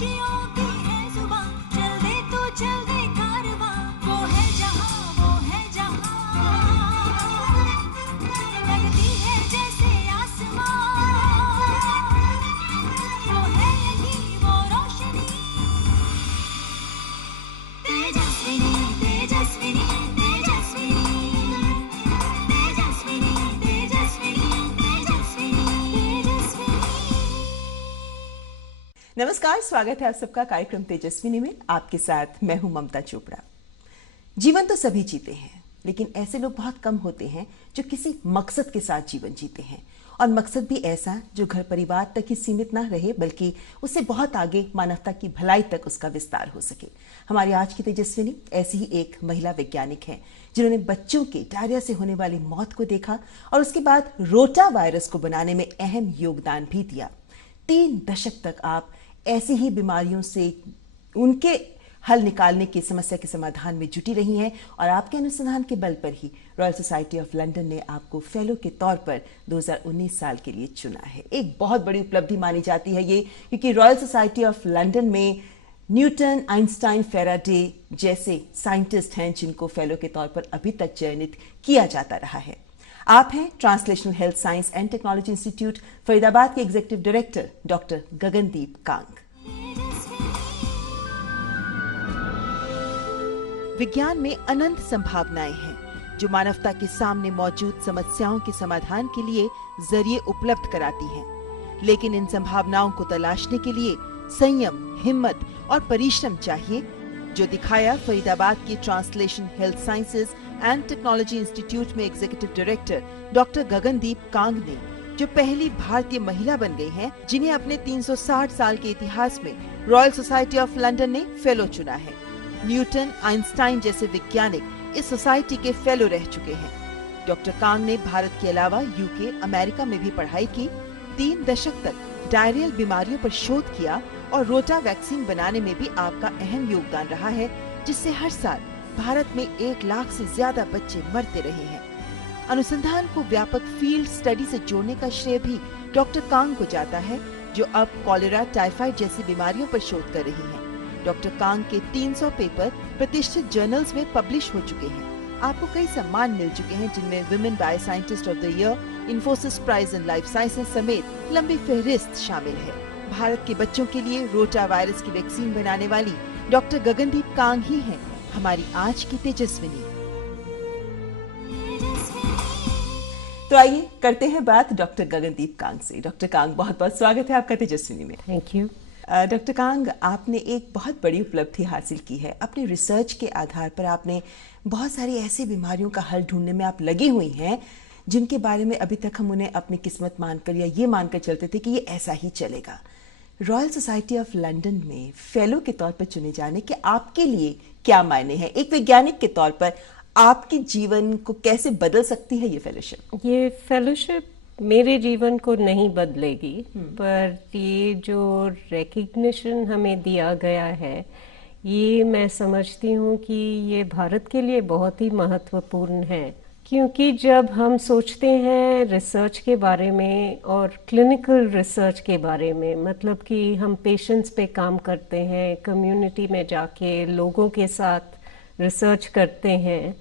खुशियों की है जुबां, चल दे तू चल दे कारवां, वो है जहां लगती है जैसे आसमां, वो है यही वो रोशनी, तेजस्विनी तेजस्विनी तेजस्विनी तेजस्विनी तेजस्विनी तेजस्विनी तेजस्विनी। नमस्कार, स्वागत है आप सबका कार्यक्रम तेजस्विनी में। आपके साथ मैं हूं ममता चोपड़ा। जीवन तो सभी जीते हैं, लेकिन ऐसे लोग बहुत कम होते हैं जो किसी मकसद के साथ जीवन जीते हैं, और मकसद भी ऐसा जो घर परिवार तक ही सीमित ना रहे, बल्कि उससे बहुत आगे मानवता की भलाई तक उसका विस्तार हो सके। हमारी आज की तेजस्विनी ऐसी ही एक महिला वैज्ञानिक है जिन्होंने बच्चों के डायरिया से होने वाली मौत को देखा और उसके बाद रोटा वायरस को बनाने में अहम योगदान भी दिया। 3 दशक तक आप ऐसी ही बीमारियों से उनके हल निकालने की समस्या के समाधान में जुटी रही हैं, और आपके अनुसंधान के बल पर ही रॉयल सोसाइटी ऑफ लंदन ने आपको फेलो के तौर पर 2019 साल के लिए चुना है। एक बहुत बड़ी उपलब्धि मानी जाती है ये, क्योंकि रॉयल सोसाइटी ऑफ लंदन में न्यूटन, आइंस्टाइन, फेराडे जैसे साइंटिस्ट हैं जिनको फेलो के तौर पर अभी तक चयनित किया जाता रहा है। आप हैं translational health science and technology institute Faridabad के executive director doctor Gagandeep Kang. विज्ञान में अनंत संभावनाएं हैं जो मानवता के सामने मौजूद समस्याओं के समाधान के लिए जरिए उपलब्ध कराती हैं, लेकिन इन संभावनाओं को तलाशने के लिए संयम, हिम्मत और परिश्रम चाहिए, जो दिखाया फरीदाबाद के translation health sciences and technology institute में executive director doctor Gagandeep Kang ने, जो पहली भारतीय महिला बन गई हैं जिन्हें अपने 360 साल के इतिहास में रॉयल सोसाइटी ऑफ लंदन ने फेलो चुना है। न्यूटन, आइंस्टाइन जैसे वैज्ञानिक इस सोसाइटी के फेलो रह चुके हैं। डॉक्टर कांग ने भारत के अलावा यूके, अमेरिका में भी पढ़ाई की, 3 दशक तक डायरियल बीमारियों पर शोध किया और रोटा वैक्सीन बनाने में भी आपका अहम योगदान रहा है, जिससे हर साल भारत में 1 लाख से ज्यादा बच्चे मरते रहे हैं। अनुसंधान को व्यापक फील्ड स्टडी से जोड़ने का श्रेय भी डॉक्टर कांग को जाता है, जो अब कॉलेरा, टाइफाइड जैसी बीमारियों पर शोध कर रही हैं। डॉक्टर कांग के 300 पेपर प्रतिष्ठित जर्नल्स में पब्लिश हो चुके हैं। आपको कई सम्मान मिल चुके हैं, जिनमें women bioscientist of the year, Infosys prize in life sciences समेत लंबी फहरिस्त शामिल है। भारत के बच्चों के लिए रोटा वायरस की वैक्सीन बनाने वाली डॉक्टर गगनदीप कांग ही हैं हमारी आज की तेजस्विनी। तो आइए करते हैं बात डॉक्टर गगनदीप कांग से। डॉक्टर कांग, बहुत बहुत स्वागत है आपका तेजस्विनी में। Thank you. डॉक्टर कांग, आपने एक बहुत बड़ी उपलब्धि हासिल की है। अपने रिसर्च के आधार पर आपने बहुत सारी ऐसी बीमारियों का हल ढूंढने में आप लगी हुई हैं जिनके बारे में अभी तक हम उन्हें अपनी किस्मत मानकर या ये मानकर चलते थे कि ये ऐसा ही चलेगा। रॉयल सोसाइटी ऑफ लंदन में फेलो के तौर पर चुने जाने के आपके लिए क्या मायने हैं? एक वैज्ञानिक के तौर पर आपके जीवन को कैसे बदल सकती है ये फेलोशिप? ये फेलोशिप मेरे जीवन को नहीं बदलेगी, पर ये जो रिकग्निशन हमें दिया गया है, ये मैं समझती हूँ कि ये भारत के लिए बहुत ही महत्वपूर्ण है। क्योंकि जब हम सोचते हैं रिसर्च के बारे में और क्लिनिकल रिसर्च के बारे में, मतलब कि हम पेशेंट्स पे काम करते हैं, कम्युनिटी में जाके लोगों के साथ रिसर्च करते हैं,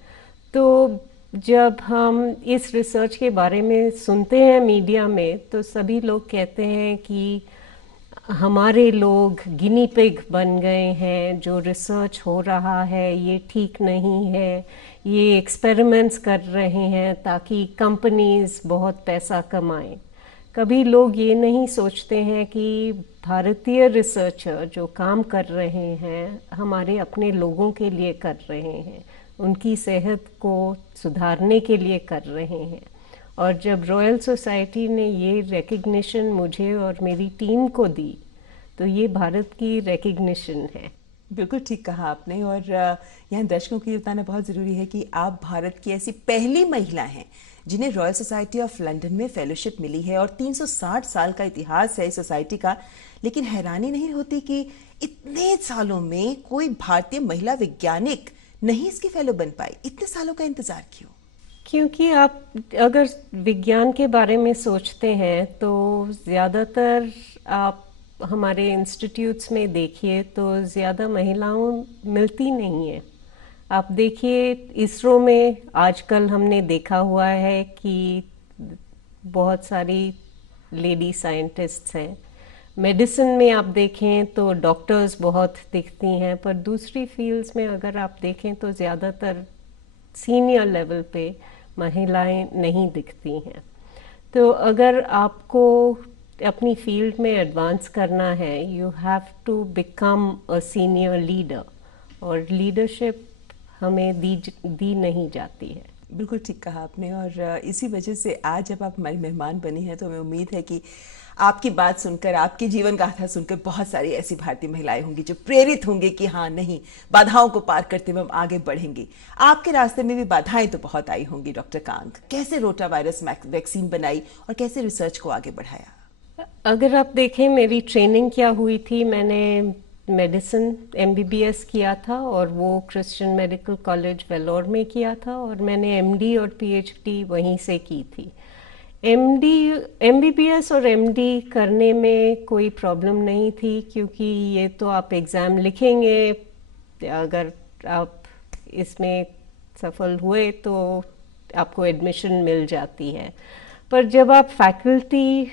तो जब हम इस रिसर्च के बारे में सुनते हैं मीडिया में, तो सभी लोग कहते हैं कि हमारे लोग गिनी पिग बन गए हैं, जो रिसर्च हो रहा है ये ठीक नहीं है, ये एक्सपेरिमेंट्स कर रहे हैं ताकि कंपनीज बहुत पैसा कमाएं। कभी लोग ये नहीं सोचते हैं कि भारतीय रिसर्चर जो काम कर रहे हैं हमारे अपने लोगों के लिए कर रहे हैं, उनकी सेहत को सुधारने के लिए कर रहे हैं। और जब रॉयल सोसाइटी ने ये रिकग्निशन मुझे और मेरी टीम को दी, तो ये भारत की रिकग्निशन है। बिल्कुल ठीक कहा आपने, और यहाँ दर्शकों को ये बताना बहुत ज़रूरी है कि आप भारत की ऐसी पहली महिला हैं जिन्हें रॉयल सोसाइटी ऑफ लंदन में फेलोशिप मिली है, और 360 साल का इतिहास है इस सोसाइटी का। लेकिन हैरानी नहीं होती कि इतने सालों में कोई भारतीय महिला वैज्ञानिक नहीं इसकी फेलो बन पाई? इतने सालों का इंतजार क्यों? क्योंकि आप अगर विज्ञान के बारे में सोचते हैं तो ज़्यादातर आप हमारे इंस्टीट्यूट्स में देखिए तो ज़्यादा महिलाओं मिलती नहीं है। आप देखिए इसरो में आजकल हमने देखा हुआ है कि बहुत सारी लेडी साइंटिस्ट्स हैं। मेडिसिन में आप देखें तो डॉक्टर्स बहुत दिखती हैं, पर दूसरी फील्ड्स में अगर आप देखें तो ज़्यादातर सीनियर लेवल पे महिलाएं नहीं दिखती हैं। तो अगर आपको अपनी फील्ड में एडवांस करना है, you have to become a senior leader, और लीडरशिप हमें दी नहीं जाती है। बिल्कुल ठीक कहा आपने। और इसी वजह से आज जब आप हमारी मेहमान बनी हैं तो हमें उम्मीद है कि आपकी बात सुनकर, आपके जीवन गाथा सुनकर बहुत सारी ऐसी भारतीय महिलाएं होंगी जो प्रेरित होंगी कि हाँ नहीं, बाधाओं को पार करते हुए हम आगे बढ़ेंगे। आपके रास्ते में भी बाधाएं तो बहुत आई होंगी डॉक्टर कांग। कैसे रोटा वायरस वैक्सीन बनाई और कैसे रिसर्च को आगे बढ़ाया? अगर आप देखें मेरी ट्रेनिंग क्या हुई थी, मैंने मेडिसिन MBBS किया था और वो क्रिश्चियन मेडिकल कॉलेज वेलोर में किया था, और मैंने MD और PhD वहीं से की थी। MBBS और MD करने में कोई प्रॉब्लम नहीं थी, क्योंकि ये तो आप एग्ज़ाम लिखेंगे, अगर आप इसमें सफल हुए तो आपको एडमिशन मिल जाती है। पर जब आप फैकल्टी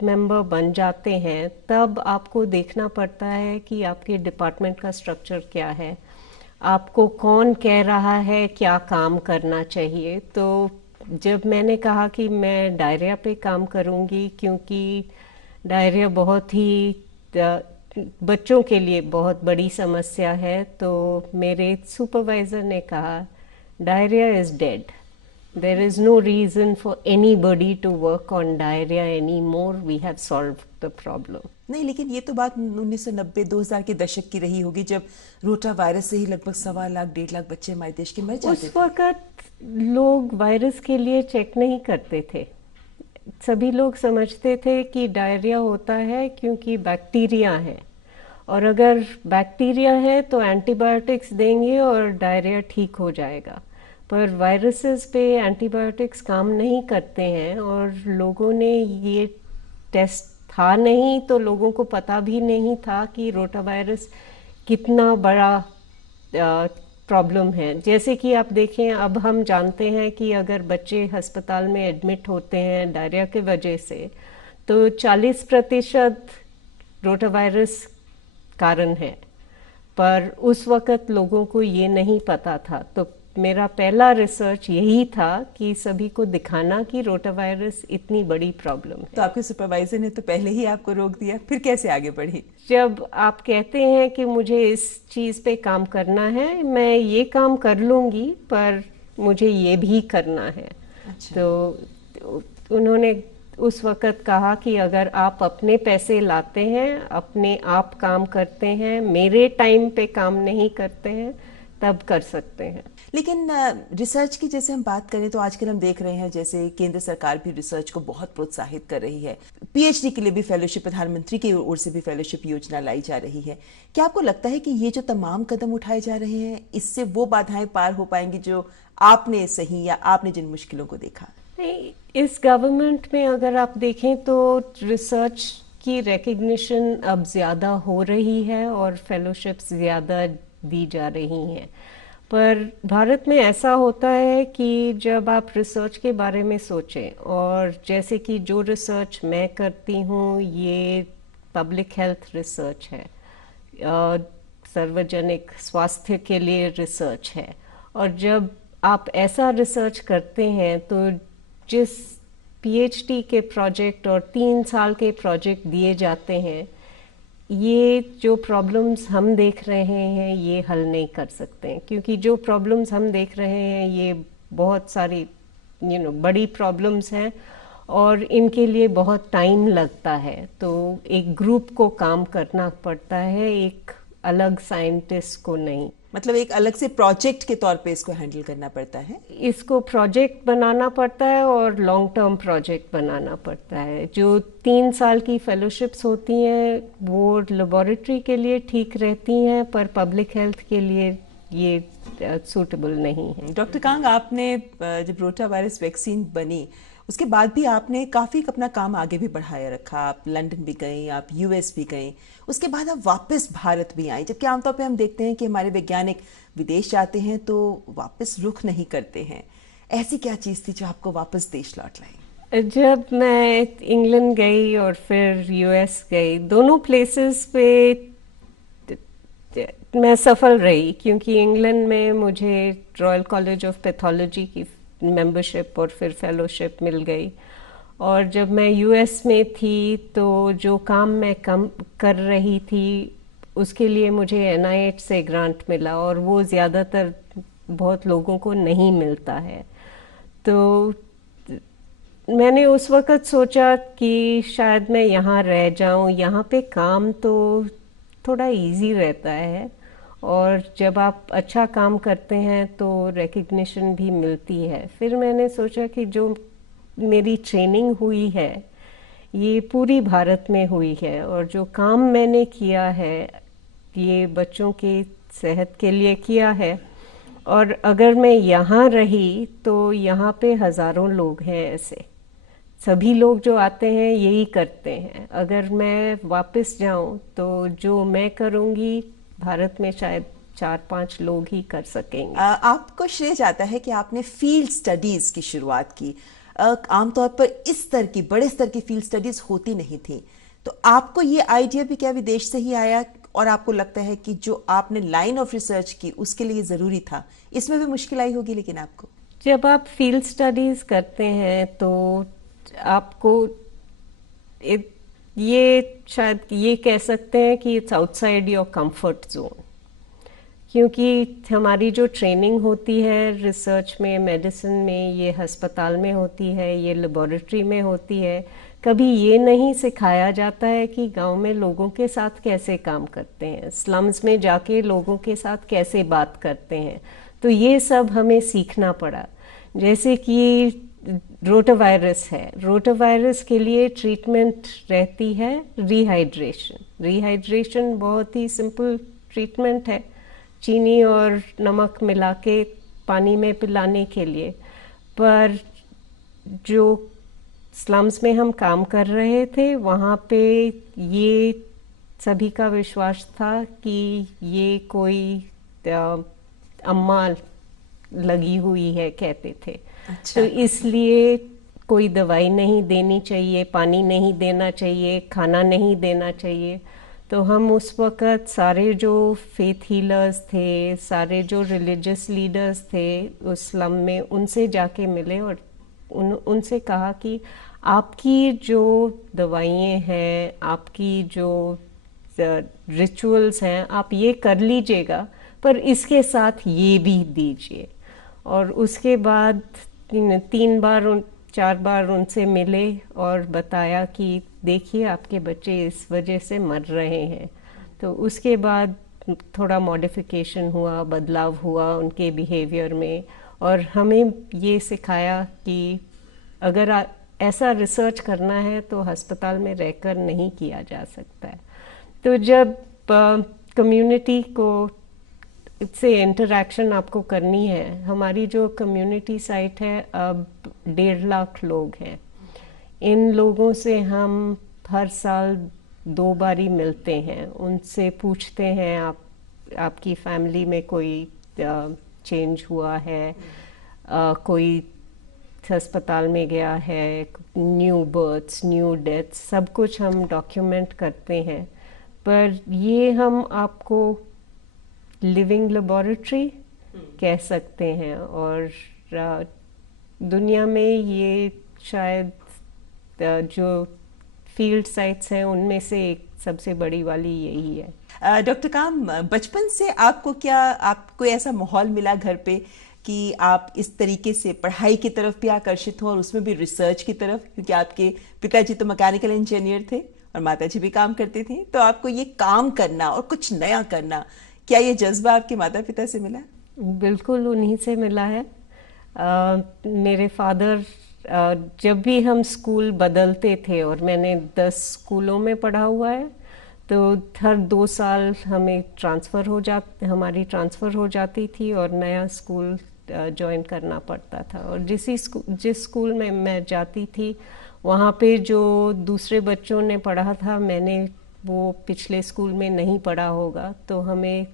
मेंबर बन जाते हैं तब आपको देखना पड़ता है कि आपके डिपार्टमेंट का स्ट्रक्चर क्या है, आपको कौन कह रहा है क्या काम करना चाहिए। तो जब मैंने कहा कि मैं डायरिया पे काम करूंगी, क्योंकि डायरिया बहुत ही बच्चों के लिए बहुत बड़ी समस्या है, तो मेरे सुपरवाइज़र ने कहा diarrhoea is dead, there is no reason for anybody to work on diarrhea anymore, we have solved the problem. नहीं, लेकिन ये तो बात 1990-2000 के दशक की रही होगी, जब रोटा वायरस से ही लगभग 1.25 लाख 1.5 लाख बच्चे हमारे देश के मर जाते थे। उस वक्त लोग वायरस के लिए चेक नहीं करते थे। सभी लोग समझते थे कि डायरिया होता है क्योंकि बैक्टीरिया है, और अगर बैक्टीरिया है तो एंटीबायोटिक्स देंगे और डायरिया ठीक हो जाएगा। पर वायरसेस पे एंटीबायोटिक्स काम नहीं करते हैं, और लोगों ने ये टेस्ट था नहीं, तो लोगों को पता भी नहीं था कि रोटा वायरस कितना बड़ा प्रॉब्लम है। जैसे कि आप देखें, अब हम जानते हैं कि अगर बच्चे अस्पताल में एडमिट होते हैं डायरिया के वजह से, तो 40% रोटा वायरस कारण है, पर उस वक्त लोगों को ये नहीं पता था। तो मेरा पहला रिसर्च यही था कि सभी को दिखाना कि रोटा वायरस इतनी बड़ी प्रॉब्लम है। तो आपके सुपरवाइजर ने तो पहले ही आपको रोक दिया, फिर कैसे आगे बढ़ी? जब आप कहते हैं कि मुझे इस चीज़ पे काम करना है, मैं ये काम कर लूँगी, पर मुझे ये भी करना है। अच्छा। तो उन्होंने उस वक़्त कहा कि अगर आप अपने पैसे लाते हैं, अपने आप काम करते हैं, मेरे टाइम पे काम नहीं करते हैं, तब कर सकते हैं। लेकिन रिसर्च की जैसे हम बात करें तो आजकल हम देख रहे हैं जैसे केंद्र सरकार भी रिसर्च को बहुत प्रोत्साहित कर रही है। PhD के लिए भी फेलोशिप, प्रधानमंत्री की ओर से भी फेलोशिप योजना लाई जा रही है। क्या आपको लगता है कि ये जो तमाम कदम उठाए जा रहे हैं, इससे वो बाधाएं पार हो पाएंगी जो आपने सही या आपने जिन मुश्किलों को देखा? नहीं, इस गवर्नमेंट में अगर आप देखें तो रिसर्च की रिकग्निशन अब ज़्यादा हो रही है और फेलोशिप्स ज़्यादा दी जा रही हैं। पर भारत में ऐसा होता है कि जब आप रिसर्च के बारे में सोचें, और जैसे कि जो रिसर्च मैं करती हूँ ये पब्लिक हेल्थ रिसर्च है, सार्वजनिक स्वास्थ्य के लिए रिसर्च है, और जब आप ऐसा रिसर्च करते हैं तो जिस PhD के प्रोजेक्ट और 3 साल के प्रोजेक्ट दिए जाते हैं, ये जो प्रॉब्लम्स हम देख रहे हैं ये हल नहीं कर सकते हैं, क्योंकि जो प्रॉब्लम्स हम देख रहे हैं ये बहुत सारी बड़ी प्रॉब्लम्स हैं और इनके लिए बहुत टाइम लगता है। तो एक ग्रुप को काम करना पड़ता है, एक अलग साइंटिस्ट को नहीं। मतलब एक अलग से प्रोजेक्ट के तौर पे इसको हैंडल करना पड़ता है। इसको प्रोजेक्ट बनाना पड़ता है और लॉन्ग टर्म प्रोजेक्ट बनाना पड़ता है। जो 3 साल की फेलोशिप्स होती हैं वो लेबोरेटरी के लिए ठीक रहती हैं, पर पब्लिक हेल्थ के लिए ये सूटेबल नहीं है। डॉक्टर कांग, आपने जब रोटा वायरस वैक्सीन बनी उसके बाद भी आपने काफ़ी अपना काम आगे भी बढ़ाया रखा। आप लंदन भी गए, आप यूएस भी गए, उसके बाद आप वापस भारत भी आई। जबकि आमतौर पे हम देखते हैं कि हमारे वैज्ञानिक विदेश जाते हैं तो वापस रुख नहीं करते हैं। ऐसी क्या चीज़ थी जो आपको वापस देश लौट लाई? जब मैं इंग्लैंड गई और फिर यूएस गई, दोनों प्लेसेस पे मैं सफल रही, क्योंकि इंग्लैंड में मुझे रॉयल कॉलेज ऑफ पैथोलॉजी की मेंबरशिप और फिर फेलोशिप मिल गई। और जब मैं यूएस में थी तो जो काम मैं कम कर रही थी उसके लिए मुझे एनआईएच से ग्रांट मिला, और वो ज़्यादातर बहुत लोगों को नहीं मिलता है। तो मैंने उस वक़्त सोचा कि शायद मैं यहाँ रह जाऊँ, यहाँ पे काम तो थोड़ा इजी रहता है, और जब आप अच्छा काम करते हैं तो रिकग्निशन भी मिलती है। फिर मैंने सोचा कि जो मेरी ट्रेनिंग हुई है ये पूरी भारत में हुई है, और जो काम मैंने किया है ये बच्चों की सेहत के लिए किया है। और अगर मैं यहाँ रही तो यहाँ पे हज़ारों लोग हैं ऐसे, सभी लोग जो आते हैं यही करते हैं। अगर मैं वापस जाऊं तो जो मैं करूंगी भारत में शायद 4-5 लोग ही कर सकेंगे। आपको श्रेय जाता है कि आपने फील्ड स्टडीज की शुरुआत की। आमतौर पर इस स्तर की, बड़े स्तर की फील्ड स्टडीज होती नहीं थी, तो आपको ये आइडिया भी क्या विदेश से ही आया, और आपको लगता है कि जो आपने लाइन ऑफ रिसर्च की उसके लिए जरूरी था? इसमें भी मुश्किल आई होगी लेकिन आपको। जब आप फील्ड स्टडीज करते हैं तो आपको ये शायद ये कह सकते हैं कि it's outside your comfort zone, क्योंकि हमारी जो ट्रेनिंग होती है रिसर्च में, मेडिसिन में, ये अस्पताल में होती है, ये लेबोरेटरी में होती है। कभी ये नहीं सिखाया जाता है कि गांव में लोगों के साथ कैसे काम करते हैं, स्लम्स में जाके लोगों के साथ कैसे बात करते हैं। तो ये सब हमें सीखना पड़ा। जैसे कि रोटावायरस है, रोटावायरस के लिए ट्रीटमेंट रहती है रिहाइड्रेशन। रिहाइड्रेशन बहुत ही सिंपल ट्रीटमेंट है, चीनी और नमक मिला के पानी में पिलाने के लिए। पर जो स्लम्स में हम काम कर रहे थे वहाँ पे ये सभी का विश्वास था कि ये कोई अम्मा लगी हुई है, कहते थे। अच्छा। तो इसलिए कोई दवाई नहीं देनी चाहिए, पानी नहीं देना चाहिए, खाना नहीं देना चाहिए। तो हम उस वक़्त सारे जो फेथ हीलर्स थे, सारे जो रिलीजियस लीडर्स थे उस स्लम में, उनसे जाके मिले और उनसे कहा कि आपकी जो दवाइयाँ हैं, आपकी जो रिचुअल्स हैं, आप ये कर लीजिएगा, पर इसके साथ ये भी दीजिए। और उसके बाद 4 बार उनसे मिले और बताया कि देखिए आपके बच्चे इस वजह से मर रहे हैं। तो उसके बाद थोड़ा मॉडिफिकेशन हुआ, बदलाव हुआ उनके बिहेवियर में, और हमें ये सिखाया कि अगर ऐसा रिसर्च करना है तो अस्पताल में रहकर नहीं किया जा सकता है। तो जब कम्युनिटी को से इंटरैक्शन आपको करनी है, हमारी जो कम्युनिटी साइट है अब 1.5 लाख लोग हैं। इन लोगों से हम हर साल 2 बारी मिलते हैं, उनसे पूछते हैं आपकी फैमिली में कोई चेंज हुआ है, कोई अस्पताल में गया है, न्यू बर्थ्स, न्यू डेथ्स, सब कुछ हम डॉक्यूमेंट करते हैं। पर ये हम आपको लिविंग लेबोरेटरी कह सकते हैं, और दुनिया में ये शायद जो फील्ड साइट्स हैं उनमें से एक सबसे बड़ी वाली यही है। डॉक्टर काम, बचपन से आपको ऐसा माहौल मिला घर पे कि आप इस तरीके से पढ़ाई की तरफ भी आकर्षित हो और उसमें भी रिसर्च की तरफ, क्योंकि आपके पिताजी तो मैकेनिकल इंजीनियर थे और माताजी भी काम करती थी, तो आपको ये काम करना और कुछ नया करना, क्या ये जज्बा आपके माता पिता से मिला? बिल्कुल उन्हीं से मिला है। मेरे फादर जब भी हम स्कूल बदलते थे, और मैंने 10 स्कूलों में पढ़ा हुआ है, तो हर 2 साल हमारी ट्रांसफ़र हो जाती थी और नया स्कूल ज्वाइन करना पड़ता था। और जिस स्कूल में मैं जाती थी वहाँ पे जो दूसरे बच्चों ने पढ़ा था मैंने वो पिछले स्कूल में नहीं पढ़ा होगा, तो हमें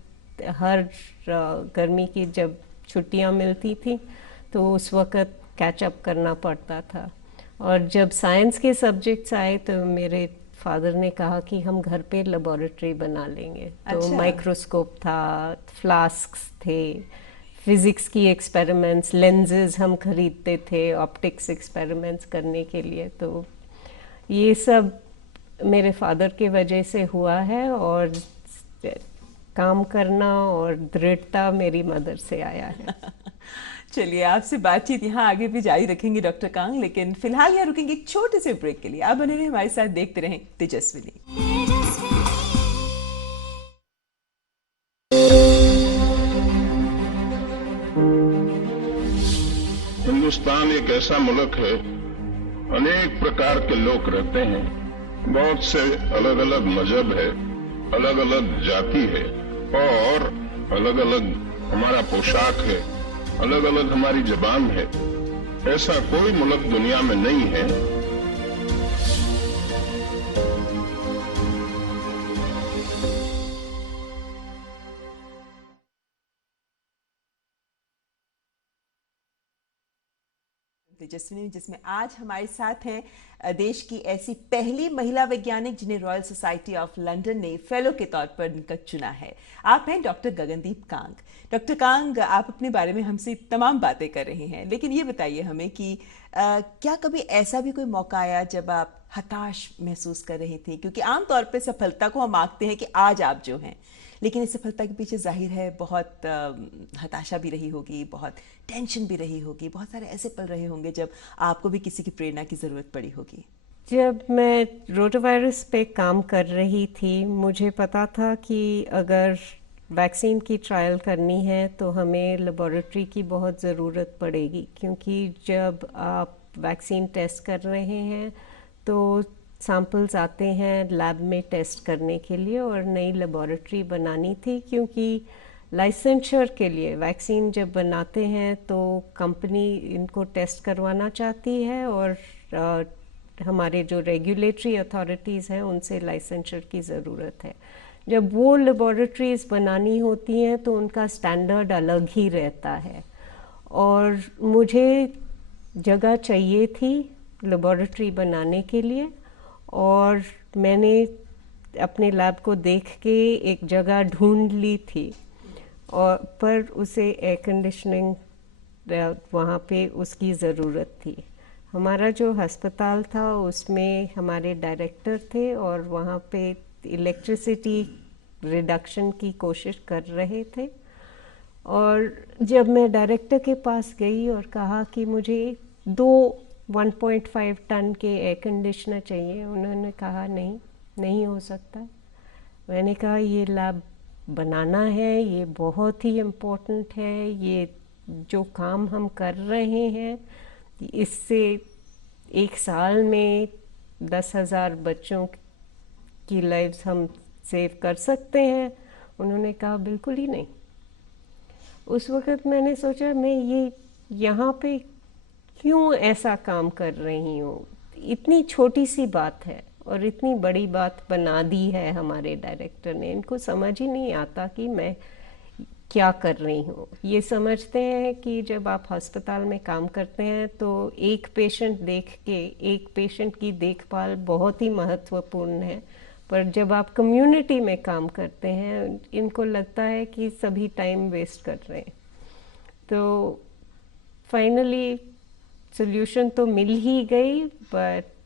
हर गर्मी की जब छुट्टियाँ मिलती थी तो उस वक़्त कैचअप करना पड़ता था। और जब साइंस के सब्जेक्ट्स आए तो मेरे फादर ने कहा कि हम घर पे लेबोरेटरी बना लेंगे। तो अच्छा। माइक्रोस्कोप था, फ्लास्क्स थे, फिजिक्स की एक्सपेरिमेंट्स, लेंसेज हम खरीदते थे ऑप्टिक्स एक्सपेरिमेंट्स करने के लिए। तो ये सब मेरे फादर के वजह से हुआ है, और काम करना और दृढ़ता मेरी मदर से आया है। चलिए, आपसे बातचीत यहाँ आगे भी जारी रखेंगे डॉक्टर कांग, लेकिन फिलहाल यहाँ रुकेंगे एक छोटे से ब्रेक के लिए। आप बने रहे हमारे साथ, देखते रहें तेजस्विनी। हिंदुस्तान एक ऐसा मुल्क है, अनेक प्रकार के लोग रहते हैं, बहुत से अलग अलग मजहब है, अलग अलग जाति है, और अलग अलग हमारा पोशाक है, अलग अलग हमारी जबान है। ऐसा कोई मुल्क दुनिया में नहीं है तेजस्विनी, जिसमें आज हमारे साथ हैं देश की ऐसी पहली महिला वैज्ञानिक जिन्हें रॉयल सोसाइटी ऑफ लंदन ने फेलो के तौर पर उनका चुना है। आप हैं डॉक्टर गगनदीप कांग। डॉक्टर कांग, आप अपने बारे में हमसे तमाम बातें कर रहे हैं, लेकिन ये बताइए हमें कि क्या कभी ऐसा भी कोई मौका आया जब आप हताश महसूस कर रही थी? क्योंकि आमतौर पर सफलता को हम आंकते हैं कि आज आप जो हैं, लेकिन इस सफलता के पीछे जाहिर है बहुत हताशा भी रही होगी, बहुत टेंशन भी रही होगी, बहुत सारे ऐसे पल रहे होंगे जब आपको भी किसी की प्रेरणा की ज़रूरत पड़ी होगी। जब मैं रोटावायरस पे काम कर रही थी मुझे पता था कि अगर वैक्सीन की ट्रायल करनी है तो हमें लेबोरेटरी की बहुत ज़रूरत पड़ेगी, क्योंकि जब आप वैक्सीन टेस्ट कर रहे हैं तो सैंपल्स आते हैं लैब में टेस्ट करने के लिए, और नई लेबोरेटरी बनानी थी क्योंकि लाइसेंचर के लिए वैक्सीन जब बनाते हैं तो कंपनी इनको टेस्ट करवाना चाहती है, और हमारे जो रेगुलेटरी अथॉरिटीज़ हैं उनसे लाइसेंचर की ज़रूरत है। जब वो लेबोरेटरीज़ बनानी होती हैं तो उनका स्टैंडर्ड अलग ही रहता है, और मुझे जगह चाहिए थी लेबोरेटरी बनाने के लिए, और मैंने अपने लैब को देख के एक जगह ढूंढ ली थी, और पर उसे एयर कंडीशनिंग वहाँ पे उसकी ज़रूरत थी। हमारा जो अस्पताल था उसमें हमारे डायरेक्टर थे और वहाँ पे इलेक्ट्रिसिटी रिडक्शन की कोशिश कर रहे थे, और जब मैं डायरेक्टर के पास गई और कहा कि मुझे 1.5 टन के एयर कंडीशनर चाहिए, उन्होंने कहा नहीं हो सकता। मैंने कहा ये लैब बनाना है, ये बहुत ही इम्पोर्टेंट है, ये जो काम हम कर रहे हैं इससे एक साल में 10,000 बच्चों की लाइव्स हम सेव कर सकते हैं। उन्होंने कहा बिल्कुल ही नहीं। उस वक़्त मैंने सोचा मैं ये यहाँ पे क्यों ऐसा काम कर रही हूँ, इतनी छोटी सी बात है और इतनी बड़ी बात बना दी है हमारे डायरेक्टर ने। इनको समझ ही नहीं आता कि मैं क्या कर रही हूँ। ये समझते हैं कि जब आप अस्पताल में काम करते हैं तो एक पेशेंट देख के एक पेशेंट की देखभाल बहुत ही महत्वपूर्ण है, पर जब आप कम्युनिटी में काम करते हैं इनको लगता है कि सभी टाइम वेस्ट कर रहे हैं। तो फाइनली सॉल्यूशन तो मिल ही गई, but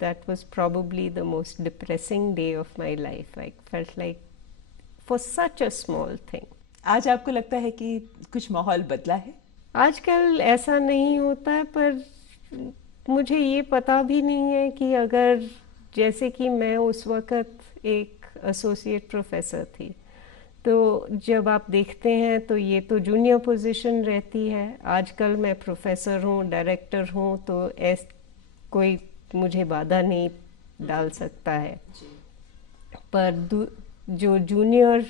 that was probably the most depressing day of my life. I felt like for such a small thing. आज आपको लगता है कि कुछ माहौल बदला है? आजकल ऐसा नहीं होता है, पर मुझे ये पता भी नहीं है कि अगर जैसे कि मैं उस वक़्त एक एसोसिएट प्रोफेसर थी, तो जब आप देखते हैं तो ये तो जूनियर पोजीशन रहती है। आजकल मैं प्रोफेसर हूँ, डायरेक्टर हूँ, तो कोई मुझे बाधा नहीं डाल सकता है। पर जो जूनियर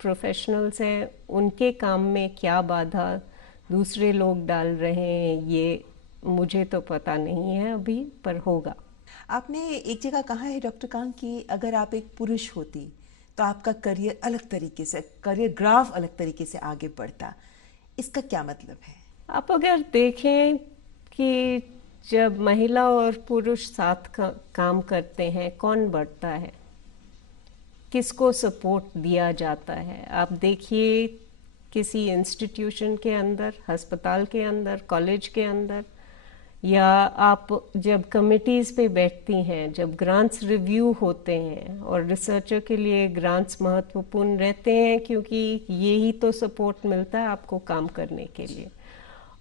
प्रोफेशनल्स हैं उनके काम में क्या बाधा दूसरे लोग डाल रहे हैं, ये मुझे तो पता नहीं है अभी, पर होगा। आपने एक जगह कहा है डॉक्टर कांग कि अगर आप एक पुरुष होती तो आपका करियर अलग तरीके से, करियर ग्राफ अलग तरीके से आगे बढ़ता। इसका क्या मतलब है? आप अगर देखें कि जब महिला और पुरुष साथ काम करते हैं, कौन बढ़ता है, किसको सपोर्ट दिया जाता है? आप देखिए किसी इंस्टीट्यूशन के अंदर, अस्पताल के अंदर, कॉलेज के अंदर, या आप जब कमिटीज़ पे बैठती हैं, जब ग्रांट्स रिव्यू होते हैं, और रिसर्चर के लिए ग्रांट्स महत्वपूर्ण रहते हैं क्योंकि यही तो सपोर्ट मिलता है आपको काम करने के लिए।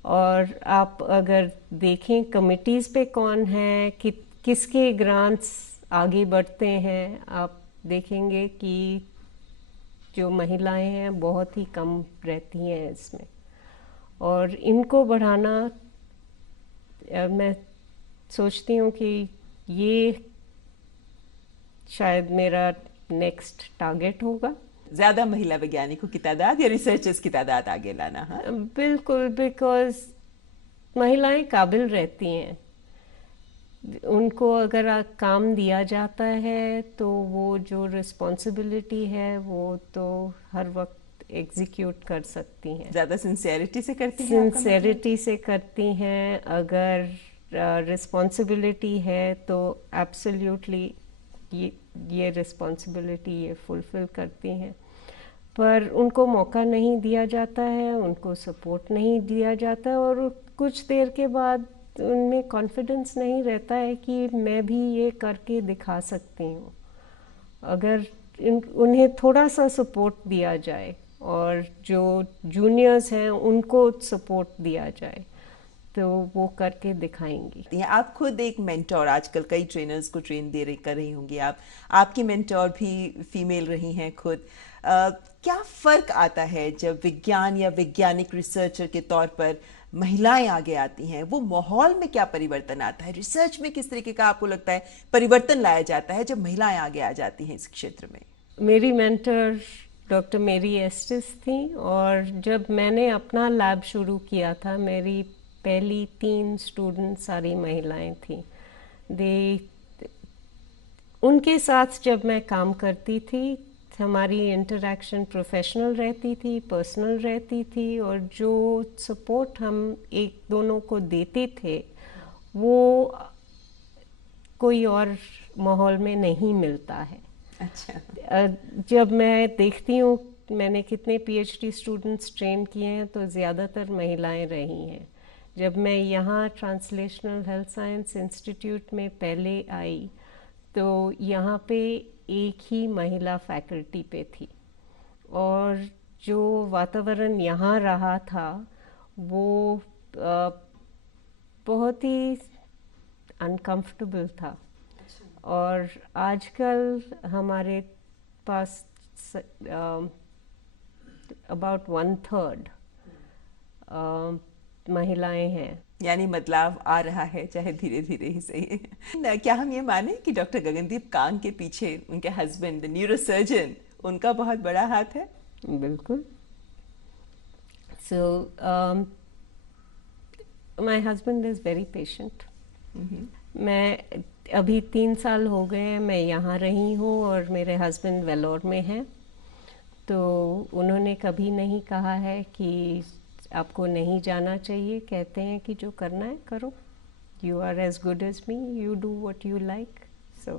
और आप अगर देखें कमिटीज़ पे कौन है, किसके ग्रांट्स आगे बढ़ते हैं, आप देखेंगे कि जो महिलाएं हैं बहुत ही कम रहती हैं इसमें। और इनको बढ़ाना, मैं सोचती हूँ कि ये शायद मेरा नेक्स्ट टारगेट होगा। ज्यादा महिला वैज्ञानिकों की तादाद या रिसर्चर्स की तादाद आगे लाना? हाँ बिल्कुल, बिकॉज महिलाएं काबिल रहती हैं, उनको अगर काम दिया जाता है तो वो जो रिस्पॉन्सिबिलिटी है वो तो हर वक्त एग्जीक्यूट कर सकती हैं। ज्यादा सिंसेरिटी से करती हैं? सिंसेरिटी से करती हैं। अगर रिस्पॉन्सिबिलिटी है तो एब्सोल्युटली ये रिस्पॉन्सिबिलिटी ये फुलफिल करती हैं। पर उनको मौका नहीं दिया जाता है, उनको सपोर्ट नहीं दिया जाता है, और कुछ देर के बाद उनमें कॉन्फिडेंस नहीं रहता है कि मैं भी ये करके दिखा सकती हूँ। अगर उन्हें थोड़ा सा सपोर्ट दिया जाए और जो जूनियर्स हैं उनको सपोर्ट दिया जाए तो वो करके दिखाएंगी। आप खुद एक मेंटोर, आजकल कई ट्रेनर्स को ट्रेन कर रही होंगी आप, आपकी मेंटोर भी फीमेल रही हैं खुद। क्या फर्क आता है जब विज्ञान या वैज्ञानिक रिसर्चर के तौर पर महिलाएं आगे आती हैं? वो माहौल में क्या परिवर्तन आता है? रिसर्च में किस तरीके का आपको लगता है परिवर्तन लाया जाता है जब महिलाएं आगे आ जाती हैं इस क्षेत्र में? मेरी मेंटर डॉक्टर मेरी एस्टिस थी, और जब मैंने अपना लैब शुरू किया था, मेरी पहली 3 स्टूडेंट सारी महिलाएं थी। उनके साथ जब मैं काम करती थी, हमारी इंटरेक्शन प्रोफेशनल रहती थी, पर्सनल रहती थी, और जो सपोर्ट हम एक दोनों को देते थे वो कोई और माहौल में नहीं मिलता है। अच्छा। जब मैं देखती हूँ, मैंने कितने पीएचडी स्टूडेंट्स ट्रेन किए हैं तो ज़्यादातर महिलाएं रही हैं। जब मैं यहाँ ट्रांसलेशनल हेल्थ साइंस इंस्टीट्यूट में पहले आई तो यहाँ पे एक ही महिला फैकल्टी पे थी, और जो वातावरण यहाँ रहा था वो बहुत ही अनकंफर्टेबल था। और आजकल हमारे पास अबाउट 1/3 महिलाएं हैं। यानी बदलाव आ रहा है, चाहे धीरे धीरे ही सही। क्या हम ये माने कि डॉक्टर गगनदीप कांग के पीछे उनके हस्बैंड द न्यूरोसर्जन, उनका बहुत बड़ा हाथ है? बिल्कुल। So my husband is very patient. मैं अभी 3 साल हो गए हैं मैं यहाँ रही हूँ, और मेरे हस्बैंड वेलोर में हैं, तो उन्होंने कभी नहीं कहा है कि आपको नहीं जाना चाहिए। कहते हैं कि जो करना है करो, you are as good as me, you do what you like, so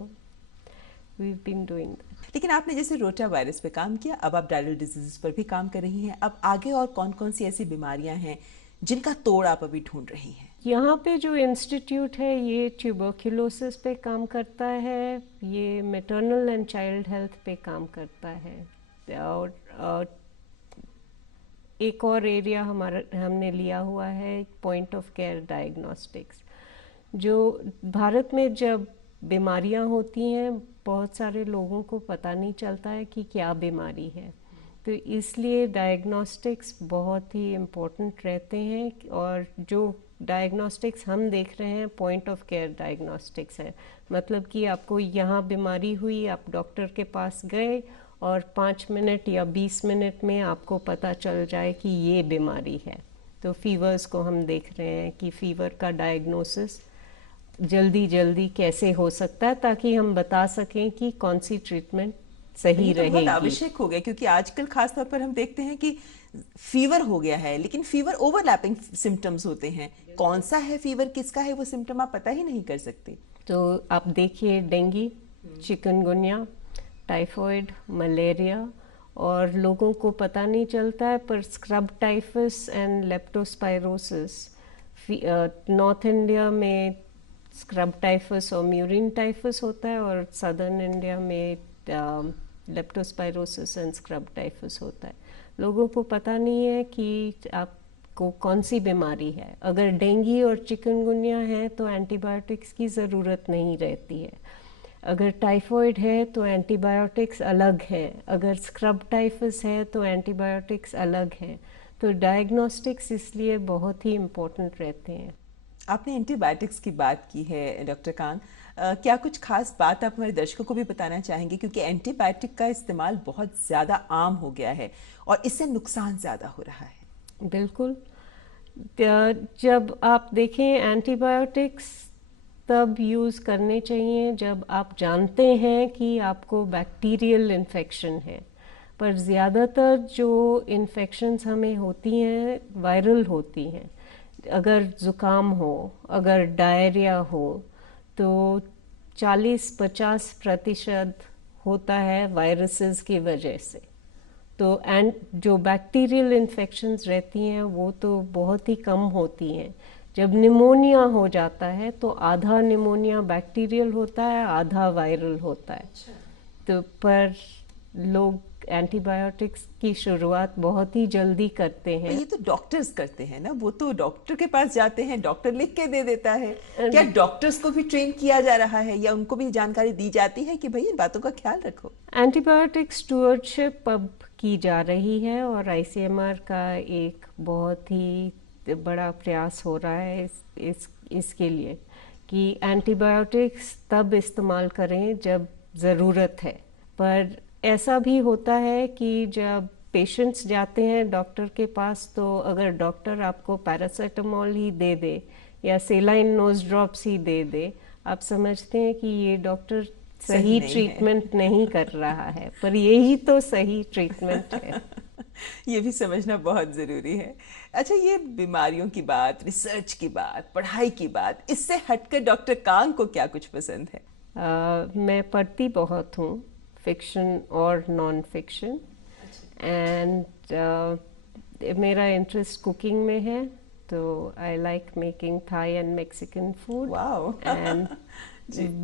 we have been doing that. लेकिन आपने जैसे रोटा वायरस पे काम किया, अब आप डायरियल डिजीज पर भी काम कर रही हैं। अब आगे और कौन कौन सी ऐसी बीमारियां हैं जिनका तोड़ आप अभी ढूंढ रही हैं? यहाँ पे जो इंस्टीट्यूट है ये ट्यूबरक्यूलोसिस पे काम करता है, ये मैटरनल एंड चाइल्ड हेल्थ पे काम करता है, और एक और एरिया हमने लिया हुआ है पॉइंट ऑफ केयर डायग्नोस्टिक्स। जो भारत में जब बीमारियां होती हैं बहुत सारे लोगों को पता नहीं चलता है कि क्या बीमारी है, तो इसलिए डायग्नोस्टिक्स बहुत ही इम्पोर्टेंट रहते हैं। और जो डायग्नोस्टिक्स हम देख रहे हैं पॉइंट ऑफ केयर डायग्नोस्टिक्स है, मतलब कि आपको यहाँ बीमारी हुई, आप डॉक्टर के पास गए और 5 मिनट या 20 मिनट में आपको पता चल जाए कि ये बीमारी है। तो फीवर्स को हम देख रहे हैं कि फीवर का डायग्नोसिस जल्दी जल्दी कैसे हो सकता है, ताकि हम बता सकें कि कौन सी ट्रीटमेंट सही ये तो बहुत रहेगी। आवश्यक हो गया, क्योंकि आजकल खास तौर पर हम देखते हैं कि फीवर हो गया है, लेकिन फीवर ओवरलैपिंग सिम्टम्स होते हैं। कौन सा है फीवर, किसका है वो सिम्टम आप पता ही नहीं कर सकते। तो आप देखिए डेंगू, चिकनगुनिया, टाइफाइड, मलेरिया, और लोगों को पता नहीं चलता है, पर scrub typhus and leptospirosis, north India में स्क्रब टाइफस और म्यूरिन टाइफस होता है, और सदर्न इंडिया में लेप्टोस्पायरोसिस एंड स्क्रब टाइफस होता है। लोगों को पता नहीं है कि आपको कौन सी बीमारी है। अगर डेंगू और चिकनगुनिया है तो एंटीबायोटिक्स की ज़रूरत नहीं रहती है। अगर टाइफाइड है तो एंटीबायोटिक्स अलग हैं, अगर स्क्रब टाइफस है तो एंटीबायोटिक्स अलग हैं। तो डायग्नोस्टिक्स इसलिए बहुत ही इम्पोर्टेंट रहते हैं। आपने एंटीबायोटिक्स की बात की है डॉक्टर कांग, क्या कुछ खास बात आप हमारे दर्शकों को भी बताना चाहेंगे, क्योंकि एंटीबायोटिक का इस्तेमाल बहुत ज़्यादा आम हो गया है और इससे नुकसान ज़्यादा हो रहा है। बिल्कुल। जब आप देखें, एंटीबायोटिक्स तब यूज़ करने चाहिए जब आप जानते हैं कि आपको बैक्टीरियल इन्फेक्शन है, पर ज़्यादातर जो इन्फेक्शंस हमें होती हैं वायरल होती हैं। अगर ज़ुकाम हो, अगर डायरिया हो, तो 40-50% होता है वायरसेस की वजह से। तो जो बैक्टीरियल इन्फेक्शंस रहती हैं वो तो बहुत ही कम होती हैं। जब निमोनिया हो जाता है तो आधा निमोनिया बैक्टीरियल होता है, आधा वायरल होता है। तो पर लोग एंटीबायोटिक्स की शुरुआत बहुत ही जल्दी करते हैं। ये तो डॉक्टर्स करते हैं ना, वो तो डॉक्टर के पास जाते हैं, डॉक्टर लिख के दे देता है। क्या डॉक्टर्स को भी ट्रेन किया जा रहा है या उनको भी जानकारी दी जाती है कि भाई इन बातों का ख्याल रखो? एंटीबायोटिक स्टुअर्डशिप अब की जा रही है और आईसीएमआर का एक बहुत ही बड़ा प्रयास हो रहा है इसके लिए कि एंटीबायोटिक्स तब इस्तेमाल करें जब ज़रूरत है। पर ऐसा भी होता है कि जब पेशेंट्स जाते हैं डॉक्टर के पास, तो अगर डॉक्टर आपको पैरासीटामोल ही दे दे या सेलाइन नोज ड्रॉप्स ही दे दे, आप समझते हैं कि ये डॉक्टर सही ट्रीटमेंट नहीं कर रहा है, पर यही तो सही ट्रीटमेंट है। ये भी समझना बहुत ज़रूरी है। अच्छा, ये बीमारियों की बात, रिसर्च की बात, पढ़ाई की बात, इससे हटकर डॉक्टर कांग को क्या कुछ पसंद है? मैं पढ़ती बहुत हूँ, फिक्शन और नॉन फिक्शन, एंड मेरा इंटरेस्ट कुकिंग में है। तो I like making Thai and Mexican food and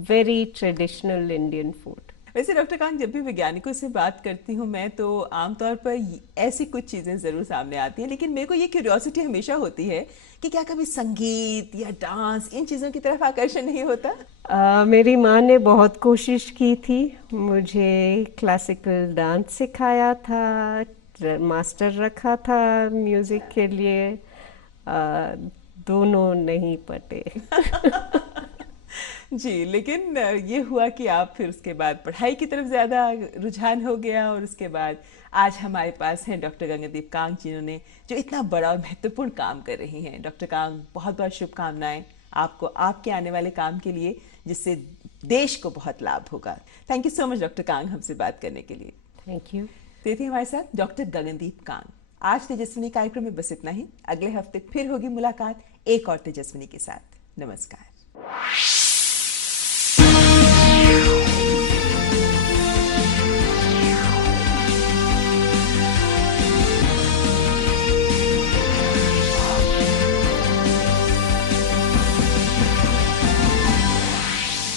very traditional Indian food. वैसे डॉक्टर कांग, जब भी वैज्ञानिकों से बात करती हूँ मैं, तो आमतौर पर ऐसी कुछ चीज़ें ज़रूर सामने आती हैं, लेकिन मेरे को ये क्यूरियोसिटी हमेशा होती है कि क्या कभी संगीत या डांस, इन चीज़ों की तरफ आकर्षण नहीं होता? मेरी माँ ने बहुत कोशिश की थी, मुझे क्लासिकल डांस सिखाया था, मास्टर रखा था म्यूज़िक के लिए, दोनों नहीं पटे। जी, लेकिन ये हुआ कि आप फिर उसके बाद पढ़ाई की तरफ ज़्यादा रुझान हो गया, और उसके बाद आज हमारे पास हैं डॉक्टर गगनदीप कांग, जिन्होंने जो इतना बड़ा और महत्वपूर्ण काम कर रही हैं। डॉक्टर कांग, बहुत बहुत शुभकामनाएं आपको आपके आने वाले काम के लिए, जिससे देश को बहुत लाभ होगा। Thank you so much doctor Kang, हमसे बात करने के लिए। Thank you. तो थी हमारे साथ डॉक्टर गगनदीप कांग। आज तेजस्विनी कार्यक्रम में बस इतना ही। अगले हफ्ते फिर होगी मुलाकात एक और तेजस्विनी के साथ। नमस्कार।